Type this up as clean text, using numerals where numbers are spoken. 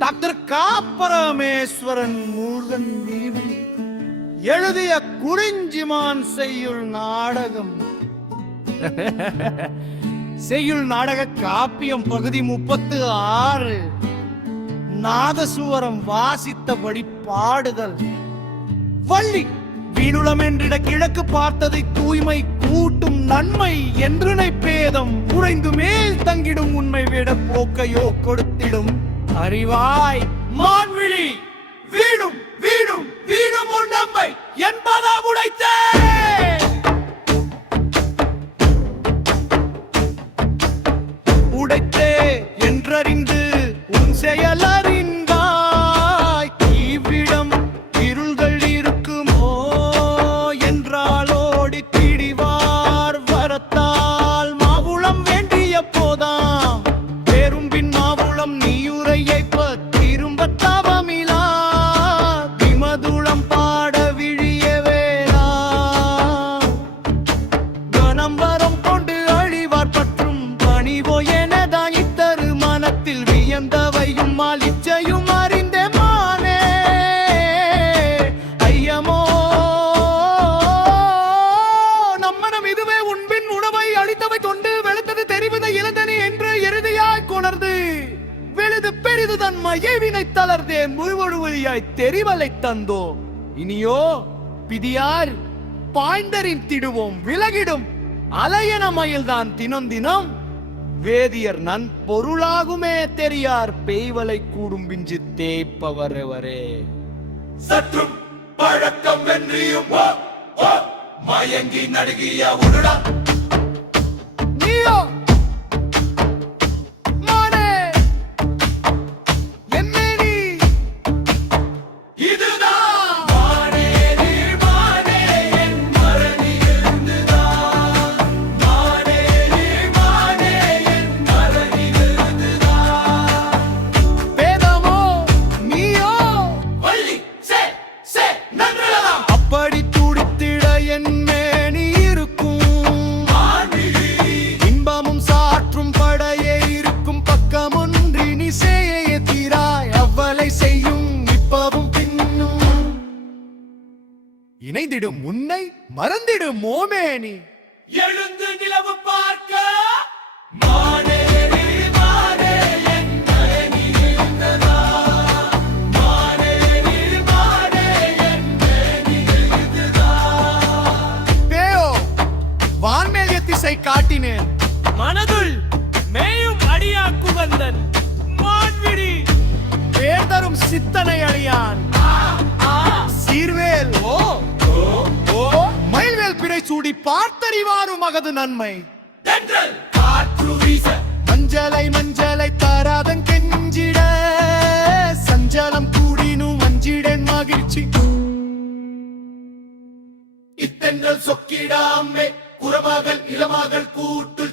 Doctor காப்பரமேஸ்வரன் Murugan தேவி எழுதிய குறிஞ்சிமான் செய்யுள் நாடகம். செய்யுள் நாடக காப்பியம் பகுதி 36. நாதசுவரம் வாசித்தபடி பாடுதல். வள்ளி வீணுளம் என்றிட கிழக்கு பார்த்ததை தூய்மை கூட்டும் நன்மை என்று பேதம் உறைந்து மேல் தங்கிடும் உண்மை விட போக்கையோ கொடுத்திடும் அறிவாய் மான்விழி வீடும் வீடும் வீடும் உன்னம்மை என்பதா உடைத்தே உடைத்தே என்றறிந்து உன் செயல் அறிந்தாய். இவ்விடம் இருள்கள் இருக்குமோ என்றாலோடி திடிவார் வரத்தால் மாவுளம் வேண்டிய போதாம் பெரும்பின் மாவுளம் நீயுரையை திரும்ப தவமிலா திமதுளம் பாட விழிய வேளா கணம்பரம் கொண்டு அழிவார் பற்றும் பணிவோ எனதான் இத்தரு மனத்தில் வியந்தவையும் மாலிச்சையும் அறிந்தே மானே ஐயமோ நம்மனம் இதுவே உண்பின் உணவை அளித்தவை கொண்டு வெளுத்தது தெரிவதை இழந்தனி என்று இறுதியாய் கொணர்ந்து வெளுது பெரிது தன்மையை வினை தளர்ந்தே முழுவழுவதியாய் தெரிவலை தந்தோ. இனியோ பிதியார் பாய்ந்தரின் திடுவோம் விலகிடும் அலையன மயில்தான் தினம் தினம் வேதியர் நன் பொருளாகுமே தெரியார் பெய்வலை கூடும் பிஞ்சு தேய்ப்பவரவரே. சற்றும் பழக்கம் வென்றியும் மயங்கி நடுகிய உருடா நீயோ மானே என்னேனி இதுதான் மானே நீ மானே என் மரணி எழுந்துதான் மானே நீ மானே என் மரணி எழுந்துதான் வேதமோ நீயோ வள்ளி சே சே நன்றலாம் அப்படி துடித்திட என் மேனி இருக்கும் மான்விழி இன்பமும் சாற்றும் படையே இருக்கும் பக்கமொன்றி நீ செய்ய தீராய் அவ்வளை செய்யும் இப்பவும் பின்னும் இணைந்திடும் உன்னை மறந்திடும் மோமேனி எழுந்து நிலவு பார்க்க மானே நீ மானே என் மரணி எழுந்துதான் மானே நீ மானே என் மரணி எழுந்துதான் பேயோ வான்மேல் திசை காட்டினேன் மனதுள் மேயும் அடியாக்கு வந்தன் மான்விழி பேர் தரும் சித்தனை அழியான் சீர்வேல் ஓ ஓ மயில்வேல் பிறை சூடி பார்த்தறிவாரும் மகது நன்மை. தென்றல் காற்று வீச மஞ்சளை மஞ்சளை தாராதன் கெஞ்சிட சஞ்சலம் கூடினும் மஞ்சிடன் மகிழ்ச்சி இத்தென்றல் சொக்கிடாமே குறமகள் இளமகள் கூட்டு